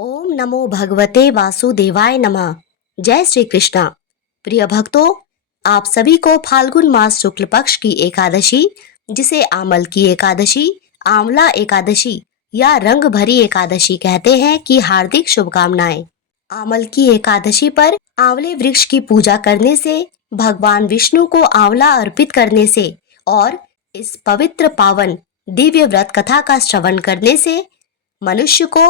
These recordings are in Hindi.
ओम नमो भगवते वासुदेवाय नमः। जय श्री कृष्णा। प्रिय भक्तों, आप सभी को फाल्गुन मास शुक्ल पक्ष की एकादशी, जिसे आमल की एकादशी, आंवला एकादशी या रंग भरी एकादशी कहते हैं, की हार्दिक शुभकामनाएं। आमल की एकादशी पर आंवले वृक्ष की पूजा करने से, भगवान विष्णु को आंवला अर्पित करने से और इस पवित्र पावन दिव्य व्रत कथा का श्रवण करने से मनुष्य को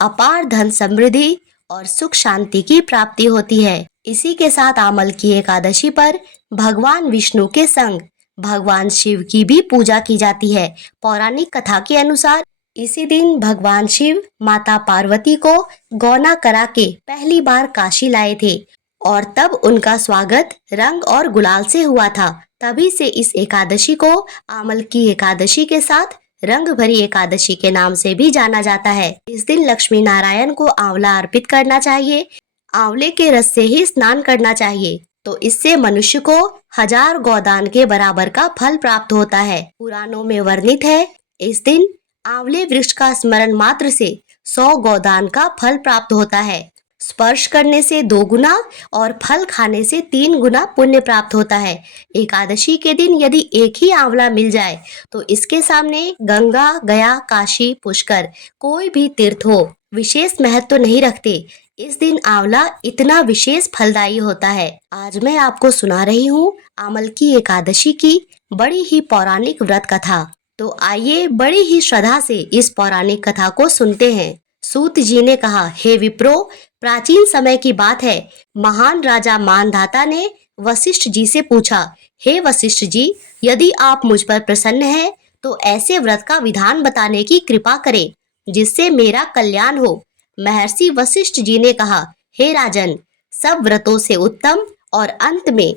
अपार धन समृद्धि और सुख शांति की प्राप्ति होती है। इसी के साथ आमल की एकादशी पर भगवान विष्णु के संग भगवान शिव की भी पूजा की जाती है। पौराणिक कथा के अनुसार इसी दिन भगवान शिव माता पार्वती को गौना करा के पहली बार काशी लाए थे और तब उनका स्वागत रंग और गुलाल से हुआ था। तभी से इस एकादशी को आमल की एकादशी के साथ रंग भरी एकादशी के नाम से भी जाना जाता है। इस दिन लक्ष्मी नारायण को आंवला अर्पित करना चाहिए। आंवले के रस से ही स्नान करना चाहिए, तो इससे मनुष्य को 1000 गोदान के बराबर का फल प्राप्त होता है। पुराणों में वर्णित है, इस दिन आंवले वृक्ष का स्मरण मात्र से 100 गोदान का फल प्राप्त होता है। स्पर्श करने से 2 गुना और फल खाने से 3 गुना पुण्य प्राप्त होता है। एकादशी के दिन यदि एक ही आंवला मिल जाए तो इसके सामने गंगा, गया, काशी, पुष्कर कोई भी तीर्थ हो विशेष महत्व नहीं रखते। इस दिन आंवला इतना विशेष फलदायी होता है। आज मैं आपको सुना रही हूँ आमल की एकादशी की बड़ी ही पौराणिक व्रत कथा। तो आइए बड़ी ही श्रद्धा से इस पौराणिक कथा को सुनते हैं। सूत जी ने कहा, हे विप्रो, प्राचीन समय की बात है। महान राजा मानधाता ने वशिष्ठ जी से पूछा, हे वशिष्ठ जी, यदि आप मुझ पर प्रसन्न हैं तो ऐसे व्रत का विधान बताने की कृपा करें जिससे मेरा कल्याण हो। महर्षि वशिष्ठ जी ने कहा, हे राजन, सब व्रतों से उत्तम और अंत में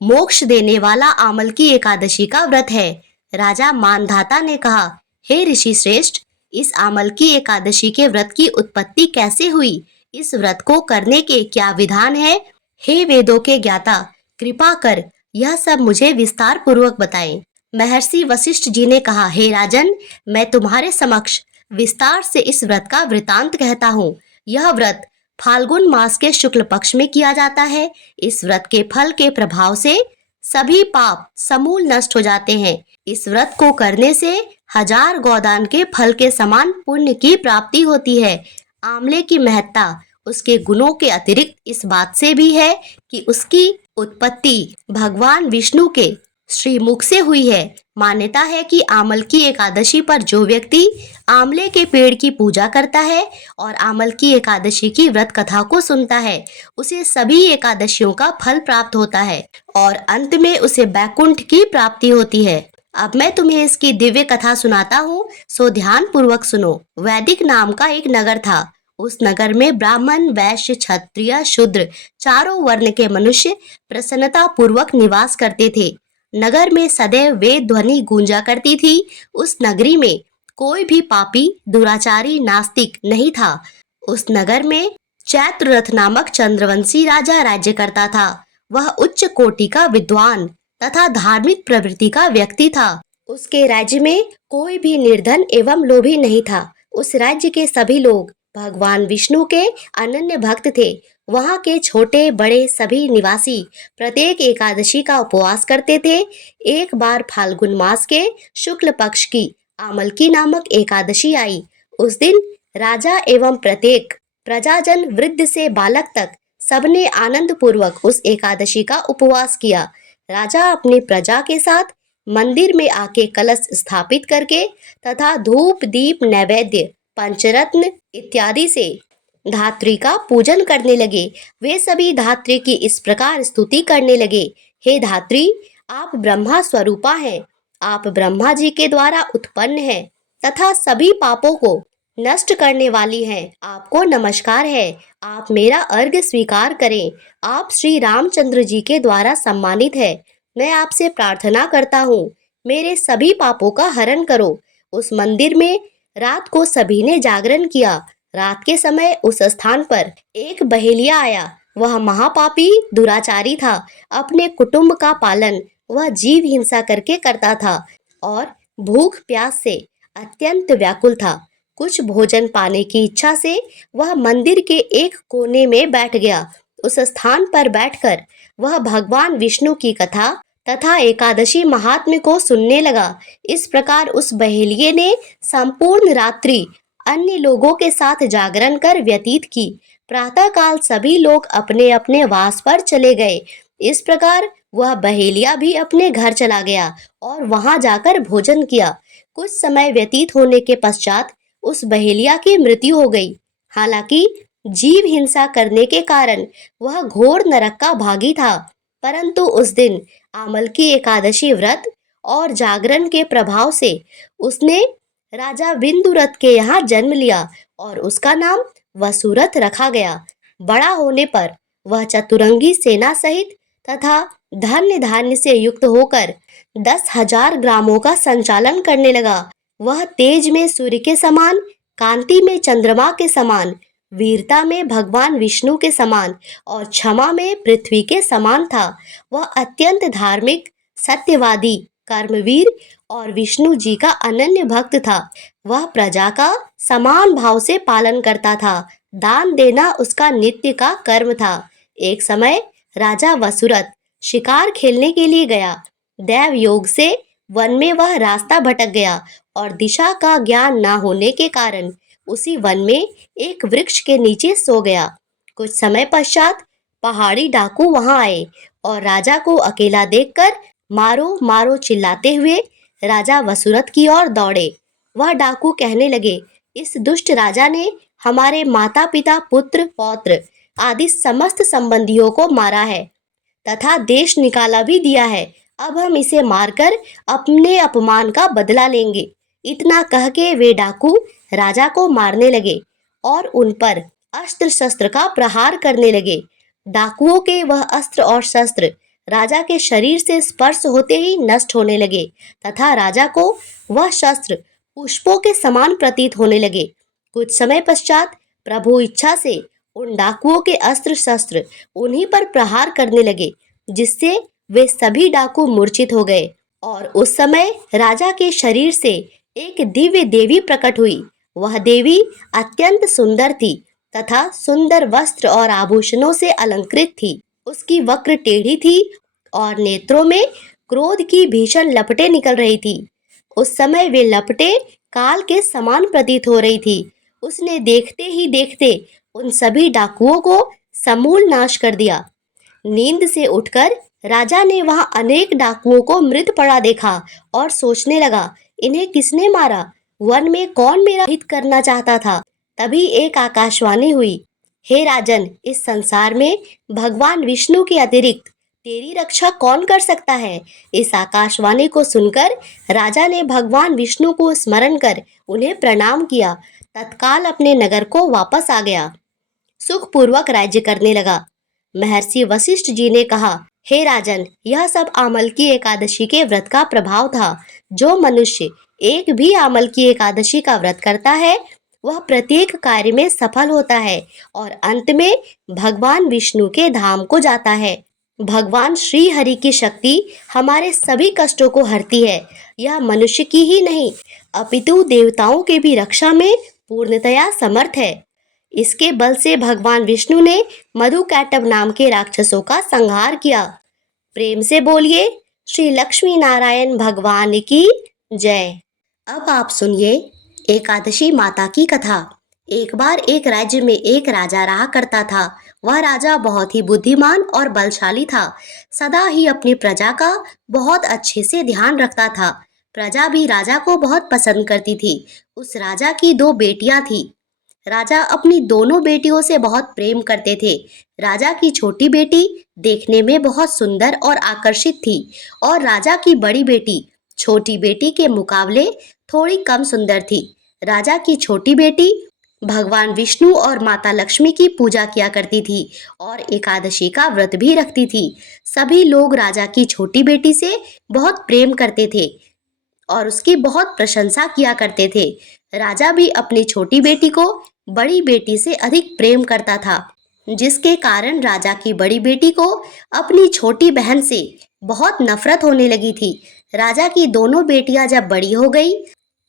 मोक्ष देने वाला आमल की एकादशी का व्रत है। राजा मानधाता ने कहा, हे ऋषि श्रेष्ठ, इस आमल की एकादशी के व्रत की उत्पत्ति कैसे हुई? इस व्रत को करने के क्या विधान है? हे वेदों के ज्ञाता, कृपा कर यह सब मुझे विस्तार पूर्वक बताएं। महर्षि वशिष्ठ जी ने कहा, हे राजन, मैं तुम्हारे समक्ष विस्तार से इस व्रत का वृतांत कहता हूँ। यह व्रत फाल्गुन मास के शुक्ल पक्ष में किया जाता है। इस व्रत के फल के प्रभाव से सभी पाप समूल नष्ट हो जाते हैं। इस व्रत को करने से 1000 गोदान के फल के समान पुण्य की प्राप्ति होती है। आंवले की महत्ता उसके गुणों के अतिरिक्त इस बात से भी है कि उसकी उत्पत्ति भगवान विष्णु के श्रीमुख से हुई है। मान्यता है कि आमल की एकादशी पर जो व्यक्ति आंवले के पेड़ की पूजा करता है और आमल की एकादशी की व्रत कथा को सुनता है, उसे सभी एकादशियों का फल प्राप्त होता है और अंत में उसे बैकुंठ की प्राप्ति होती है। अब मैं तुम्हें इसकी दिव्य कथा सुनाता हूँ, सो ध्यान पूर्वक सुनो। वैदिक नाम का एक नगर था। उस नगर में ब्राह्मण, वैश्य, क्षत्रिय, शूद्र चारों वर्ण के मनुष्य प्रसन्नता पूर्वक निवास करते थे। नगर में सदैव वेद ध्वनि गूंजा करती थी। उस नगरी में कोई भी पापी, दुराचारी, नास्तिक नहीं था। उस नगर में चैत्ररथ नामक चंद्रवंशी राजा राज्य करता था। वह उच्च कोटि का विद्वान तथा धार्मिक प्रवृत्ति का व्यक्ति था। उसके राज्य में कोई भी निर्धन एवं लोभी नहीं था। उस राज्य के सभी लोग भगवान विष्णु के अनन्य भक्त थे। वहाँ के छोटे बड़े सभी निवासी प्रत्येक एकादशी का उपवास करते थे। एक बार फाल्गुन मास के शुक्ल पक्ष की आमल की नामक एकादशी आई। उस दिन राजा एवं प्रत्येक प्रजाजन, वृद्ध से बालक तक, सबने आनंद पूर्वक उस एकादशी का उपवास किया। राजा अपनी प्रजा के साथ मंदिर में आके कलश स्थापित करके तथा धूप, दीप, नैवेद्य, पंचरत्न इत्यादि से धात्री का पूजन करने लगे। वे सभी धात्री की इस प्रकार स्तुति करने लगे, हे धात्री, आप ब्रह्मा स्वरूपा हैं। आप ब्रह्मा जी के द्वारा उत्पन्न हैं तथा सभी पापों को नष्ट करने वाली हैं। आपको नमस्कार है। आप मेरा अर्घ्य स्वीकार करें। आप श्री रामचंद्र जी के द्वारा सम्मानित है। मैं आपसे प्रार्थना करता हूँ, मेरे सभी पापों का हरण करो। उस मंदिर में रात को सभी ने जागरण किया। रात के समय उस स्थान पर एक बहेलिया आया। वह महापापी दुराचारी था। अपने कुटुंब का पालन वह जीव हिंसा करके करता था और भूख प्यास से अत्यंत व्याकुल था। कुछ भोजन पाने की इच्छा से वह मंदिर के एक कोने में बैठ गया। उस स्थान पर बैठकर वह भगवान विष्णु की कथा तथा एकादशी महात्म्य को सुनने लगा। इस प्रकार उस बहेलिये ने संपूर्ण रात्रि अन्य लोगों के साथ जागरण कर व्यतीत की। प्रातःकाल सभी लोग अपने अपने वास पर चले गए। इस प्रकार वह बहेलिया भी अपने घर चला गया और वहां जाकर भोजन किया। कुछ समय व्यतीत होने के पश्चात उस बहेलिया की मृत्यु हो गई। हालांकि जीव हिंसा करने के कारण वह घोर नरक का भागी था, परंतु उस दिन आमल की एकादशी व्रत और जागरण के प्रभाव से उसने राजा विंदुरथ के यहाँ जन्म लिया और उसका नाम वसुरथ रखा गया। बड़ा होने पर वह चतुरंगी सेना सहित तथा धन्य धान्य से युक्त होकर 10,000 ग्रामों का संचालन करने लगा। वह तेज में सूर्य के समान, कांति में चंद्रमा के समान, वीरता में भगवान विष्णु के समान और क्षमा में पृथ्वी के समान था। वह अत्यंत धार्मिक, सत्यवादी, कर्मवीर और विष्णु जी का अनन्य भक्त था। वह प्रजा का समान भाव से पालन करता था। दान देना उसका नित्य का कर्म था। एक समय राजा वसुरथ शिकार खेलने के लिए गया। दैव योग से वन में वह रास्ता भटक गया और दिशा का ज्ञान न होने के कारण उसी वन में एक वृक्ष के नीचे सो गया। कुछ समय पश्चात पहाड़ी डाकू वहां आए और राजा को अकेला देखकर मारो मारो चिल्लाते हुए राजा वसुरथ की ओर दौड़े। वह डाकू कहने लगे, इस दुष्ट राजा ने हमारे माता पिता, पुत्र, पौत्र आदि समस्त संबंधियों को मारा है तथा देश निकाला भी दिया है। अब हम इसे मारकर अपने अपमान का बदला लेंगे। इतना कह के वे डाकू राजा को मारने लगे और उन पर अस्त्र शस्त्र का प्रहार करने लगे। डाकुओं के वह अस्त्र और शस्त्र राजा के शरीर से स्पर्श होते ही नष्ट होने लगे तथा राजा को वह शस्त्र पुष्पों के समान प्रतीत होने लगे। कुछ समय पश्चात प्रभु इच्छा से उन डाकुओं के अस्त्र शस्त्र उन्हीं पर प्रहार करने लगे, जिससे वे सभी डाकू मूर्छित हो गए। और उस समय राजा के शरीर से एक दिव्य देवी प्रकट हुई। वह देवी अत्यंत सुंदर थी तथा सुंदर वस्त्र और आभूषणों से अलंकृत थी। उसकी वक्र टेढ़ी थी और नेत्रों में क्रोध की भीषण लपटें निकल रही थी। उस समय वे लपटें काल के समान प्रतीत हो रही थी। उसने देखते ही देखते उन सभी डाकुओं को समूल नाश कर दिया। नींद से उठकर राजा ने वहां अनेक डाकुओं को मृत पड़ा देखा और सोचने लगा, इन्हें किसने मारा? वन में कौन मेरा हित करना चाहता था? तभी एक आकाशवाणी हुई, हे राजन, इस संसार में भगवान विष्णु के अतिरिक्त तेरी रक्षा कौन कर सकता है? इस आकाशवाणी को सुनकर राजा ने भगवान विष्णु को स्मरण कर उन्हें प्रणाम किया। तत्काल अपने नगर को वापस आ गया। सुखपूर्वक राज्य करने लगा। महर्षि वशिष्ठ जी ने कहा, हे राजन, यह सब आमल की एकादशी के व्रत का प्रभाव था। जो मनुष्य एक भी आमल की एकादशी का व्रत करता है वह प्रत्येक कार्य में सफल होता है और अंत में भगवान विष्णु के धाम को जाता है। भगवान श्री हरि की शक्ति हमारे सभी कष्टों को हरती है। यह मनुष्य की ही नहीं अपितु देवताओं के भी रक्षा में पूर्णतया समर्थ है। इसके बल से भगवान विष्णु ने मधुकैटभ नाम के राक्षसों का संहार किया। प्रेम से बोलिए श्री लक्ष्मी नारायण भगवान की जय। अब आप सुनिए एकादशी माता की कथा। एक बार एक राज्य में एक राजा रहा करता था। वह राजा बहुत ही बुद्धिमान और बलशाली था। सदा ही अपनी प्रजा का बहुत अच्छे से ध्यान रखता था। प्रजा भी राजा को बहुत पसंद करती थी। उस राजा की 2 बेटियां थी। राजा अपनी दोनों बेटियों से बहुत प्रेम करते थे। राजा की छोटी बेटी देखने में बहुत सुंदर और आकर्षित थी और राजा की बड़ी बेटी छोटी बेटी के मुकाबले थोड़ी कम सुंदर थी। राजा की छोटी बेटी भगवान विष्णु और माता लक्ष्मी की पूजा किया करती थी और एकादशी का व्रत भी रखती थी। सभी लोग राजा की छोटी बेटी से बहुत प्रेम करते थे और उसकी बहुत प्रशंसा किया करते थे। राजा भी अपनी छोटी बेटी को बड़ी बेटी से अधिक प्रेम करता था, जिसके कारण राजा की बड़ी बेटी को अपनी छोटी बहन से बहुत नफरत होने लगी थी। राजा की दोनों बेटियां जब बड़ी हो गई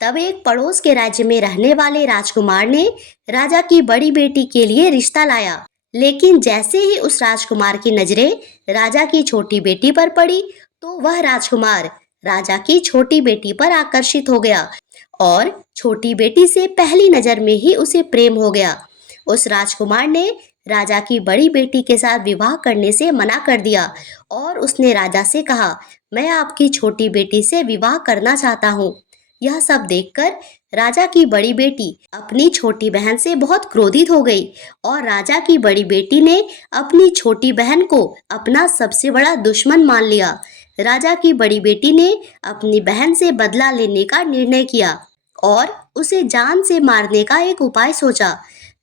तब एक पड़ोस के राज्य में रहने वाले राजकुमार ने राजा की बड़ी बेटी के लिए रिश्ता लाया। लेकिन जैसे ही उस राजकुमार की नजरें राजा की छोटी बेटी पर पड़ी, तो वह राजकुमार राजा की छोटी बेटी पर आकर्षित हो गया और छोटी बेटी से पहली नजर में ही उसे प्रेम हो गया। उस राजकुमार ने राजा की बड़ी बेटी के साथ विवाह करने से मना कर दिया और उसने राजा से कहा, मैं आपकी छोटी बेटी से विवाह करना चाहता हूँ। यह सब देखकर राजा की बड़ी बेटी अपनी छोटी बहन से बहुत क्रोधित हो गई और राजा की बड़ी बेटी ने अपनी छोटी बहन को अपना सबसे बड़ा दुश्मन मान लिया। राजा की बड़ी बेटी ने अपनी बहन से बदला लेने का निर्णय किया और उसे जान से मारने का एक उपाय सोचा।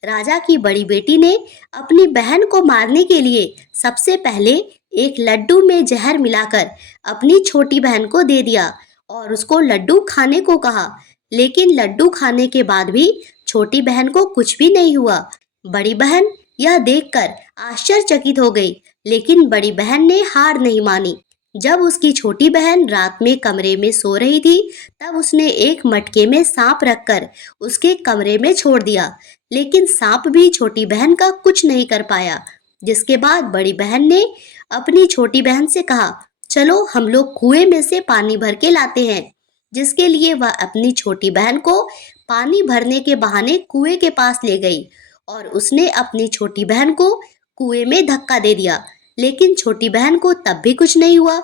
राजा की बड़ी बेटी ने अपनी बहन को मारने के लिए सबसे पहले एक लड्डू में जहर मिलाकर अपनी छोटी बहन को दे दिया और उसको लड्डू खाने को कहा। लेकिन लड्डू खाने के बाद भी छोटी बहन को कुछ भी नहीं हुआ। बड़ी बहन यह देखकर आश्चर्यचकित हो गई, लेकिन बड़ी बहन ने हार नहीं मानी। जब उसकी छोटी बहन रात में कमरे में सो रही थी, तब उसने एक मटके में सांप रखकर उसके कमरे में छोड़ दिया, लेकिन सांप भी छोटी बहन का कुछ नहीं कर पाया। जिसके बाद बड़ी बहन ने अपनी छोटी बहन से कहा, चलो हम लोग कुएं में से पानी भर के लाते हैं। जिसके लिए वह अपनी छोटी बहन को पानी भरने के बहाने कुएं के पास ले गई और उसने अपनी छोटी बहन को कुएं में धक्का दे दिया। लेकिन छोटी बहन को तब भी कुछ नहीं हुआ,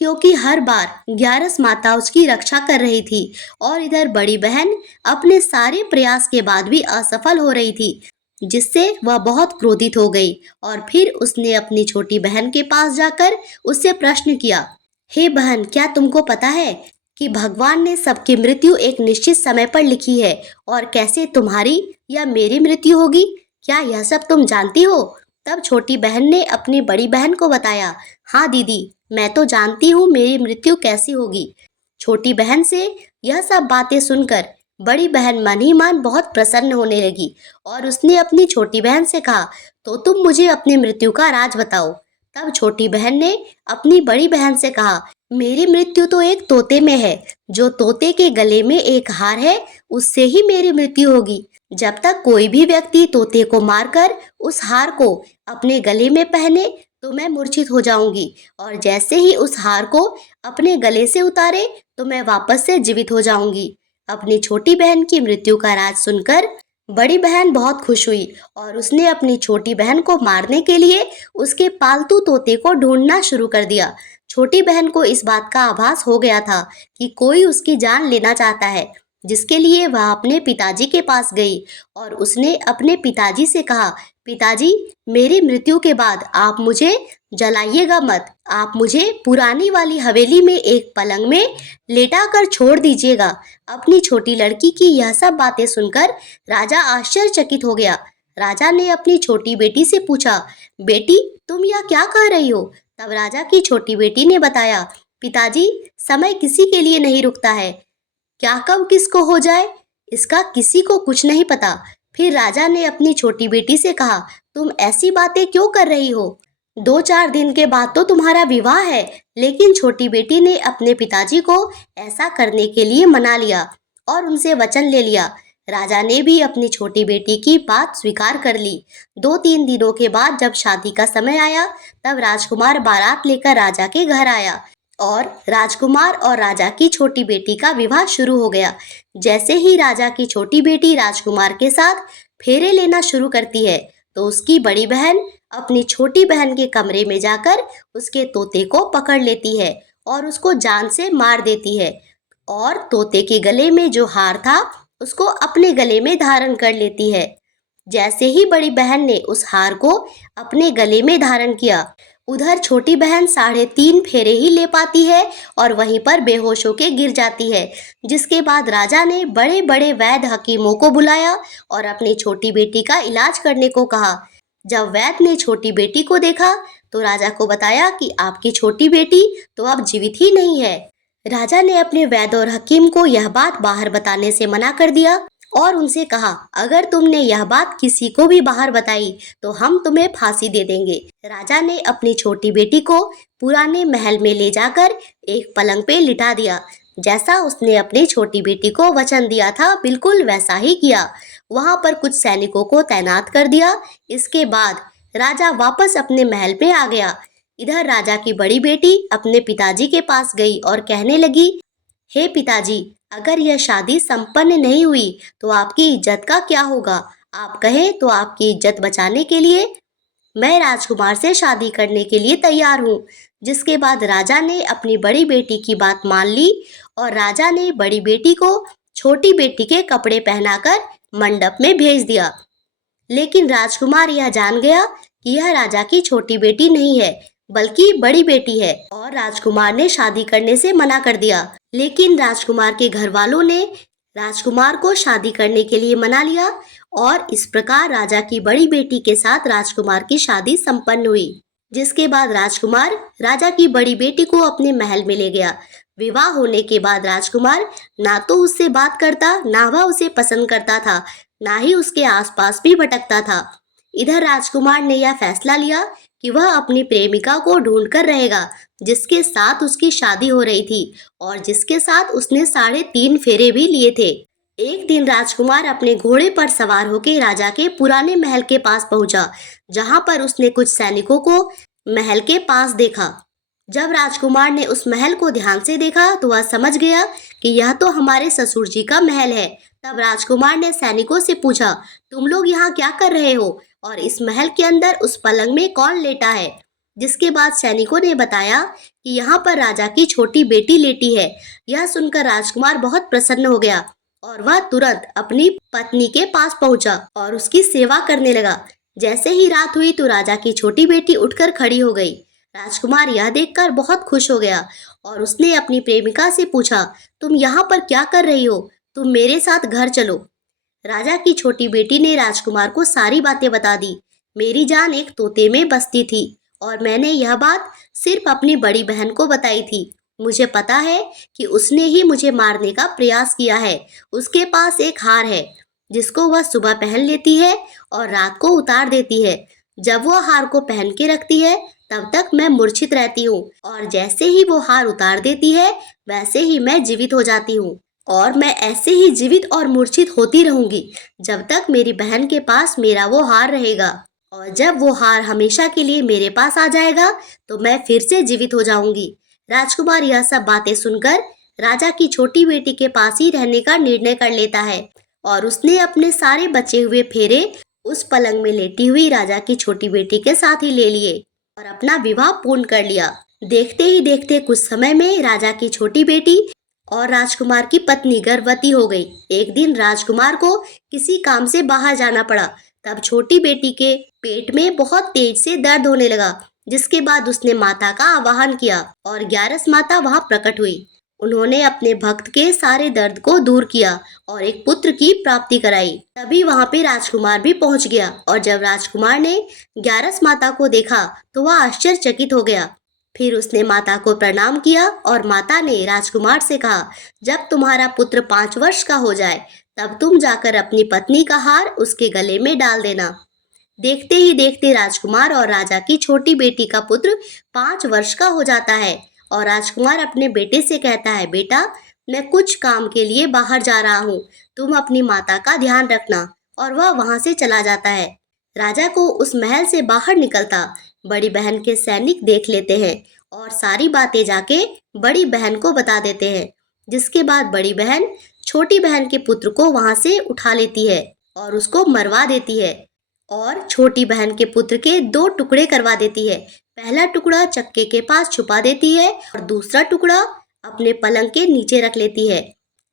क्योंकि हर बार ग्यारस माता उसकी रक्षा कर रही थी और इधर बड़ी बहन अपने सारे प्रयास के बाद भी असफल हो रही थी, जिससे वह बहुत क्रोधित हो गई और फिर उसने अपनी छोटी बहन के पास जाकर उससे प्रश्न किया, हे बहन, क्या तुमको पता है कि भगवान ने सबकी मृत्यु एक निश्चित समय पर लिखी है और कैसे तुम्हारी या मेरी मृत्यु होगी? क्या यह सब तुम जानती हो? तब छोटी बहन ने अपनी बड़ी बहन को बताया, हाँ दीदी, मैं तो जानती हूँ मेरी मृत्यु कैसी होगी। छोटी बहन से यह सब बातें सुनकर बड़ी बहन मन ही मन बहुत प्रसन्न होने लगी और उसने अपनी छोटी बहन से कहा, तो तुम मुझे अपनी मृत्यु का राज बताओ। तब छोटी बहन ने अपनी बड़ी बहन से कहा, मेरी मृत्यु तो एक तोते में है। जो तोते के गले में एक हार है, उससे ही मेरी मृत्यु होगी। जब तक कोई भी व्यक्ति तोते को मारकर उस हार को अपने गले में पहने, तो मैं मूर्छित हो जाऊंगी और जैसे ही उस हार को अपने गले से उतारे, तो मैं वापस से जीवित हो जाऊंगी। अपनी छोटी बहन की मृत्यु का राज सुनकर बड़ी बहन बहुत खुश हुई और उसने अपनी छोटी बहन को मारने के लिए उसके पालतू तोते को ढूंढना शुरू कर दिया। छोटी बहन को इस बात का आभास हो गया था कि कोई उसकी जान लेना चाहता है, जिसके लिए वह अपने पिताजी के पास गई और उसने अपने पिताजी से कहा, पिताजी, मेरी मृत्यु के बाद आप मुझे जलाइएगा मत। आप मुझे पुरानी वाली हवेली में एक पलंग में लेटा कर छोड़ दीजिएगा। अपनी छोटी लड़की की यह सब बातें सुनकर राजा आश्चर्यचकित हो गया। राजा ने अपनी छोटी बेटी से पूछा, बेटी, तुम यह क्या कह रही हो? तब राजा की छोटी बेटी ने बताया, पिताजी, समय किसी के लिए नहीं रुकता है। क्या कब किसको हो जाए, इसका किसी को कुछ नहीं पता। फिर राजा ने अपनी छोटी बेटी से कहा, तुम ऐसी बातें क्यों कर रही हो? 2-4 दिन के बाद तो तुम्हारा विवाह है। लेकिन छोटी बेटी ने अपने पिताजी को ऐसा करने के लिए मना लिया और उनसे वचन ले लिया। राजा ने भी अपनी छोटी बेटी की बात स्वीकार कर ली। 2-3 दिनों के बाद जब शादी का समय आया, तब राजकुमार बारात लेकर राजा के घर आया और राजकुमार और राजा की छोटी बेटी का विवाह शुरू हो गया। जैसे ही राजा की छोटी बेटी राजकुमार के साथ फेरे लेना शुरू करती है, तो उसकी बड़ी बहन अपनी छोटी बहन के कमरे में जाकर उसके तोते को पकड़ लेती है और उसको जान से मार देती है और तोते के गले में जो हार था, उसको अपने गले में धारण कर लेती है। जैसे ही बड़ी बहन ने उस हार को अपने गले में धारण किया, उधर छोटी बहन 3.5 फेरे ही ले पाती है और वहीं पर बेहोश होके गिर जाती है। जिसके बाद राजा ने बड़े बड़े वैद्य हकीमों को बुलाया और अपनी छोटी बेटी का इलाज करने को कहा। जब वैद्य ने छोटी बेटी को देखा, तो राजा को बताया कि आपकी छोटी बेटी तो अब जीवित ही नहीं है। राजा ने अपने वैद्य और हकीम को यह बात बाहर बताने से मना कर दिया और उनसे कहा, अगर तुमने यह बात किसी को भी बाहर बताई तो हम तुम्हें फांसी दे देंगे। राजा ने अपनी छोटी बेटी को पुराने महल में ले जाकर एक पलंग पे लिटा दिया। जैसा उसने अपनी छोटी बेटी को वचन दिया था बिल्कुल वैसा ही किया। वहां पर कुछ सैनिकों को तैनात कर दिया। इसके बाद राजा वापस अपने महल पे आ गया। इधर राजा की बड़ी बेटी अपने पिताजी के पास गई और कहने लगी, हे पिताजी, अगर यह शादी संपन्न नहीं हुई तो आपकी इज्जत का क्या होगा? आप कहें तो आपकी इज्जत बचाने के लिए मैं राजकुमार से शादी करने के लिए तैयार हूँ। जिसके बाद राजा ने अपनी बड़ी बेटी की बात मान ली और राजा ने बड़ी बेटी को छोटी बेटी के कपड़े पहनाकर मंडप में भेज दिया। लेकिन राजकुमार यह जान गया कि यह राजा की छोटी बेटी नहीं है बल्कि बड़ी बेटी है और राजकुमार ने शादी करने से मना कर दिया। लेकिन राजकुमार के घर वालों ने राजकुमार को शादी करने के लिए मना लिया और इस प्रकार राजा की बड़ी बेटी के साथ राजकुमार की शादी संपन्न हुई। जिसके बाद राजकुमार राजा की बड़ी बेटी को अपने महल में ले गया। विवाह होने के बाद राजकुमार ना तो उससे बात करता, ना वह उसे पसंद करता था, ना ही उसके आसपास भी भटकता था। इधर राजकुमार ने यह फैसला लिया कि वह अपनी प्रेमिका को ढूंढकर रहेगा जिसके साथ उसकी शादी हो रही थी और जिसके साथ उसने 3.5 फेरे भी लिए थे। एक दिन राजकुमार अपने घोड़े पर सवार होकर राजा के पुराने महल के पास पहुंचा, जहां पर उसने कुछ सैनिकों को महल के पास देखा। जब राजकुमार ने उस महल को ध्यान से देखा तो वह समझ गया कि यह तो हमारे ससुर जी का महल है। तब राजकुमार ने सैनिकों से पूछा, तुम लोग यहाँ क्या कर रहे हो और इस महल के अंदर उस पलंग में कौन लेटा है? जिसके बाद सैनिकों ने बताया कि यहाँ पर राजा की छोटी बेटी लेटी है। यह सुनकर राजकुमार बहुत प्रसन्न हो गया और वह तुरंत अपनी पत्नी के पास पहुंचा और उसकी सेवा करने लगा। जैसे ही रात हुई तो राजा की छोटी बेटी उठकर खड़ी हो गई। राजकुमार यह देखकर बहुत खुश हो गया और उसने अपनी प्रेमिका से पूछा, तुम यहाँ पर क्या कर रही हो? तुम मेरे साथ घर चलो। राजा की छोटी बेटी ने राजकुमार को सारी बातें बता दी। मेरी जान एक तोते में बसती थी और मैंने यह बात सिर्फ अपनी बड़ी बहन को बताई थी। मुझे पता है कि उसने ही मुझे मारने का प्रयास किया है। उसके पास एक हार है जिसको वह सुबह पहन लेती है और रात को उतार देती है। जब वो हार को पहन के रखती है तब तक मैं मूर्छित रहती हूँ और जैसे ही वो हार उतार देती है वैसे ही मैं जीवित हो जाती हूँ और मैं ऐसे ही जीवित और मूर्छित होती रहूंगी जब तक मेरी बहन के पास मेरा वो हार रहेगा। और जब वो हार हमेशा के लिए मेरे पास आ जाएगा तो मैं फिर से जीवित हो जाऊंगी। राजकुमार यह सब बातें सुनकर राजा की छोटी बेटी के पास ही रहने का निर्णय कर लेता है और उसने अपने सारे बचे हुए फेरे उस पलंग में लेटी हुई राजा की छोटी बेटी के साथ ही ले लिए और अपना विवाह पूर्ण कर लिया। देखते ही देखते कुछ समय में राजा की छोटी बेटी और राजकुमार की पत्नी गर्भवती हो गई। एक दिन राजकुमार को किसी काम से बाहर जाना पड़ा। तब छोटी बेटी के पेट में बहुत तेज से दर्द होने लगा। जिसके बाद उसने माता का आवाहन किया और 11 माता वहां प्रकट हुई। उन्होंने अपने भक्त के सारे दर्द को दूर किया और एक पुत्र की प्राप्ति कराई। तभी वहां पे राजकुमार भी पहुंच गया और जब राजकुमार ने 11 माता को देखा तो वह आश्चर्यचकित हो गया। फिर उसने माता को प्रणाम किया और माता ने राजकुमार से कहा, जब तुम्हारा पुत्र 5 वर्ष का हो जाए तब तुम जाकर अपनी पत्नी का हार उसके गले में डाल देना। देखते ही देखते राजकुमार और राजा की छोटी बेटी का पुत्र 5 वर्ष का हो जाता है और राजकुमार अपने बेटे से कहता है, बेटा मैं कुछ काम के लिए बाहर जा रहा हूँ, तुम अपनी माता का ध्यान रखना। और वह वहां से चला जाता है। राजा को उस महल से बाहर निकलता बड़ी बहन के सैनिक देख लेते हैं और सारी बातें जाके बड़ी बहन को बता देते हैं। जिसके बाद बड़ी बहन छोटी बहन के पुत्र को वहां से उठा लेती है और उसको मरवा देती है और छोटी बहन के पुत्र के 2 टुकड़े करवा देती है। पहला टुकड़ा चक्के के पास छुपा देती है और दूसरा टुकड़ा अपने पलंग के नीचे रख लेती है।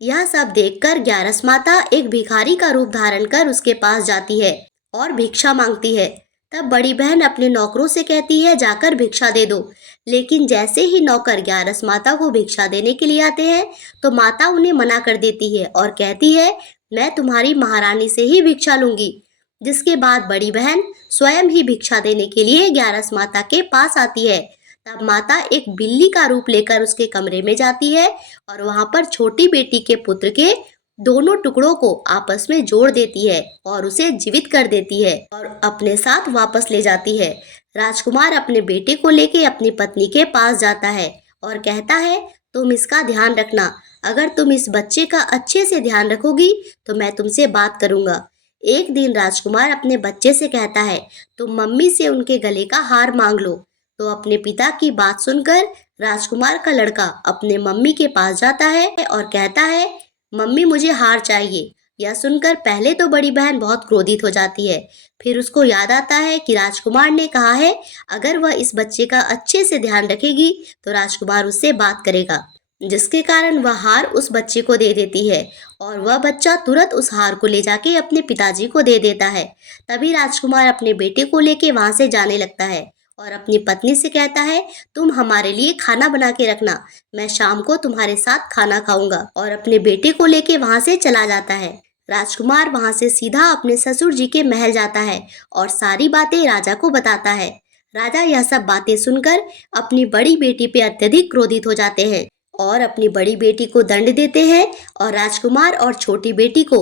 यह सब देखकर 11 माता एक भिखारी का रूप धारण कर उसके पास जाती है और भिक्षा मांगती है। तब बड़ी बहन अपने नौकरों से कहती है, जाकर भिक्षा दे दो। लेकिन जैसे ही नौकर 11 माता को भिक्षा देने के लिए आते हैं तो माता उन्हें मना कर देती है और कहती है, मैं तुम्हारी महारानी से ही भिक्षा लूंगी। जिसके बाद बड़ी बहन स्वयं ही भिक्षा देने के लिए 11 माता के पास आती है। तब माता एक बिल्ली का रूप लेकर उसके कमरे में जाती है और वहां पर छोटी बेटी के पुत्र के दोनों टुकड़ों को आपस में जोड़ देती है और उसे जीवित कर देती है और अपने साथ वापस ले जाती है। राजकुमार अपने बेटे को लेके अपनी पत्नी के पास जाता है और कहता है, तुम इसका ध्यान रखना, अगर तुम इस बच्चे का अच्छे से ध्यान रखोगी तो मैं तुमसे बात करूंगा। एक दिन राजकुमार अपने बच्चे से कहता है, तुम मम्मी से उनके गले का हार मांग लो। तो अपने पिता की बात सुनकर राजकुमार का लड़का अपने मम्मी के पास जाता है और कहता है, मम्मी मुझे हार चाहिए। यह सुनकर पहले तो बड़ी बहन बहुत क्रोधित हो जाती है। फिर उसको याद आता है कि राजकुमार ने कहा है अगर वह इस बच्चे का अच्छे से ध्यान रखेगी तो राजकुमार उससे बात करेगा, जिसके कारण वह हार उस बच्चे को दे देती है और वह बच्चा तुरंत उस हार को ले जाके अपने पिताजी को दे देता है। तभी राजकुमार अपने बेटे को लेके वहां से जाने लगता है और अपनी पत्नी से कहता है, तुम हमारे लिए खाना बना के रखना, मैं शाम को तुम्हारे साथ खाना खाऊंगा। और अपने बेटे को लेके वहां से चला जाता है। राजकुमार वहां से सीधा अपने ससुर जी के महल जाता है और सारी बातें राजा को बताता है। राजा यह सब बातें सुनकर अपनी बड़ी बेटी पे अत्यधिक क्रोधित हो जाते हैं और अपनी बड़ी बेटी को दंड देते हैं और राजकुमार और छोटी बेटी को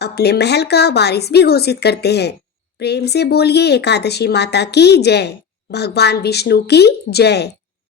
अपने महल का वारिस भी घोषित करते हैं। प्रेम से बोलिए एकादशी माता की जय। भगवान विष्णु की जय।